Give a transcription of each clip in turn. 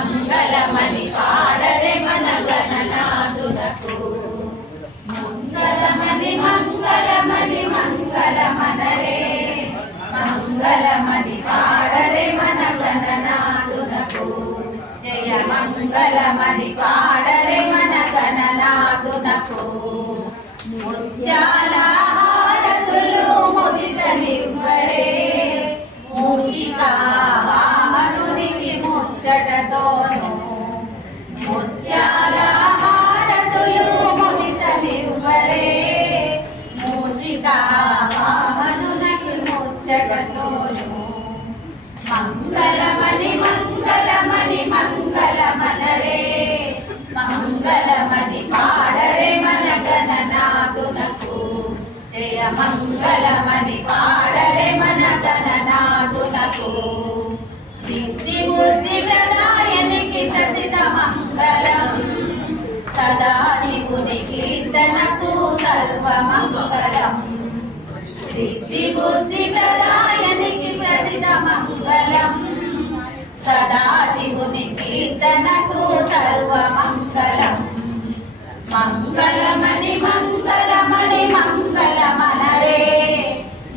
మంగళమని పాడరే మన గణనాథునకు మంగళమని మంగళమని మంగళమనరే మంగళమని పాడరే మన గణనాథునకు జయ మంగళమని పాడరే మన గణనాథునకు ముత్యాల హారతులు ముదితనివ్వరే మూషికా వాహనునికి ముచ్చటతోను ముత్యాల హారతులు ముదితనివ్వరే మూషికా వాహనునికి ముచ్చటతోను మంగళమని మంగళమని మంగళమనరే మంగళమని పాడరే మన గణనాథునకు జయ మంగళమని పాడరే మన గణనాథునకు సిద్ధి బుద్ధి ప్రదాయనికి ప్రసిద్ధ మంగళం సదాశివుని కీర్తనకు సర్వమంగళం సిద్ధి బుద్ధి ప్రదాయనికి ప్రసిద్ధ మంగళం సదాశివుని కీర్తనకు సర్వమంగళం మంగళమని మంగళమని మంగళమనరే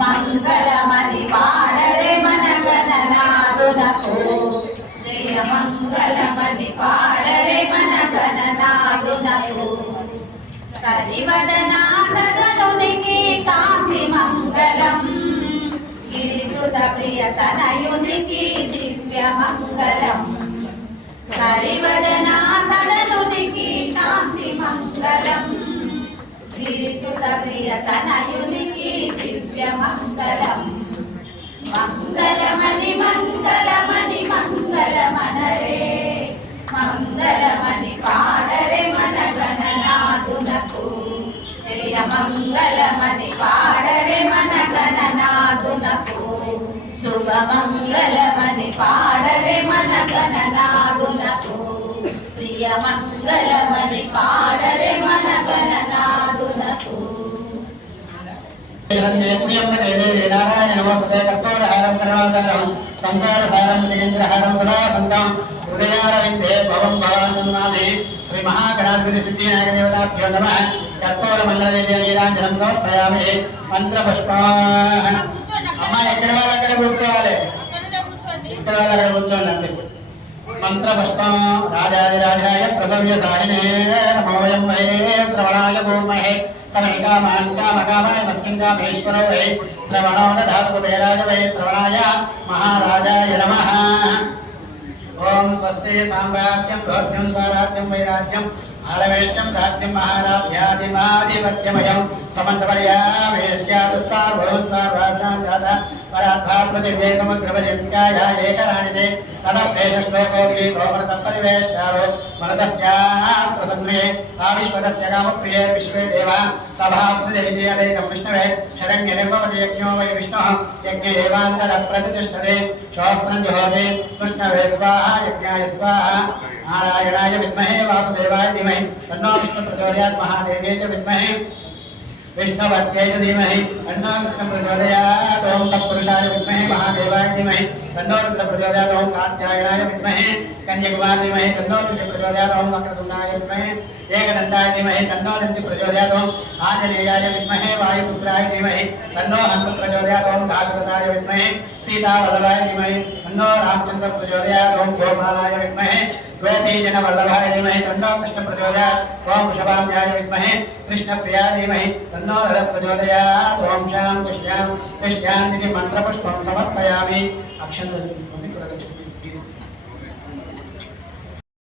మంగళమని పాడరే మన గణనాథునకు జయ మంగళమని పాడరే మన గణనాథునకు కరివదనాథనునికి కాంతి మంగళం గిరిసుత ప్రియ తనయునికి దివ్య మంగళం కరివదనాథనునికి కాంతి మంగళం గిరిసుత ప్రియ తనయునికి దివ్య మంగళం మంగళమని మంగళమని మంగళమనరే మంగళమని పాడరే మన గణనాథునకు జయ మంగళమని పాడరే మన గణనాథునకు శుభ మంగళమని పాడరే మన గణనాథునకు ప్రియ మంగళమని పాడరే మన గణనాథునకు సంసారసారం నిజేంద్రహారం సదా సంతం హృదయారవిందే భవం భవాన్మామి శ్రీ మహాగణాధిపతి సిద్ధివినాయకదేవతాభ్యో నమః కర్పూరమండలదేవ్య నీరాంజనం సమర్పయామి మంత్రపుష్పాః అమ్మ ఎక్కడ వాళ్ళు అక్కడ కూర్చోవాలి ఇక్కడ వాళ్ళు అక్కడ కూర్చోండి అంతే మంత్రపుష్పం రాజాదిరాజాయ ప్రసవ్య సాహినే నమోయం వై శ్రవణాయ భూమహే సమేకామాన్ కామకామాయ మస్మింకామేశ్వరో వై శ్రవణో దధాతు కుబేరాయ వై శ్రవణాయ మహారాజాయ నమః ఓం స్వస్తి సామ్రాజ్యం భోగ్యం స్వరాజ్యం వైరాజ్యం ఆలవేష్యం రాజ్యం మహారాజ్యాధిపత్యమయం సమन्तపర్యావేష్యాదుస్తార్భౌసార్వాజ్ఞాత పరాద్భాపృథివ్యే సముద్రపర్యంకాయ ఏకరాణితే తదశేషశ్లోకో గీతోమనతపరివేష్టారో మనతశ్చాప్రసంద్రే ఆవిశ్వదస్య కామప్రియే విశ్వే దేవా సభాస్మృతిరేకం విష్ణవే శరణ్యనిర్మమతి యజ్ఞో వై విష్ణుః యజ్ఞ ఏవాन्तరప్రతిష్ఠతే శోస్త్రం జుహోతి విష్ణవే స్వాహా యజ్ఞాయ స్వాహా नारायणाय विद्महे वासुदेवाय धीमहि तन्नो विष्णु प्रचोदयात् महादेव्यै च विद्महे विष्णुपत्यै च धीमहि तन्नो कृष्ण प्रचोदयात् ओं तत्पुरुषाय विद्महे महादेवाय धीमहि तन्नो रुद्र प्रचोदयात् ओं कात्यायनाय विद्महे कन्याकुमार धीमहि तन्नो रुद्र प्रचोदयात् ओं वक्रतुण्डाय विद्महे एकदन्ताय धीमहि तन्नो दन्ति प्रचोदयात् ओं आञ्जनेयाय विद्महे वायुपुत्राय धीमहि तन्नो हनुमत् प्रचोदयात् ओं दाशरथाय विद्महे सीतावल्लभाय धीमहि तन्नो रामचन्द्र प्रचोदयात् ओं गोपालाय विद्महे द्वैतीजन वल्लभाय धीमहि तन्नो कृष्ण प्रचोदयात् ओं वृषभाम्याय विद्महे कृष्णप्रियाय धीमहि तन्नो रथ प्रचोदयात् ओं शां तिष्ठ्यां तिष्ठ्यां इति मन्त्रपुष्पं समर्पयामि अक्षन्तं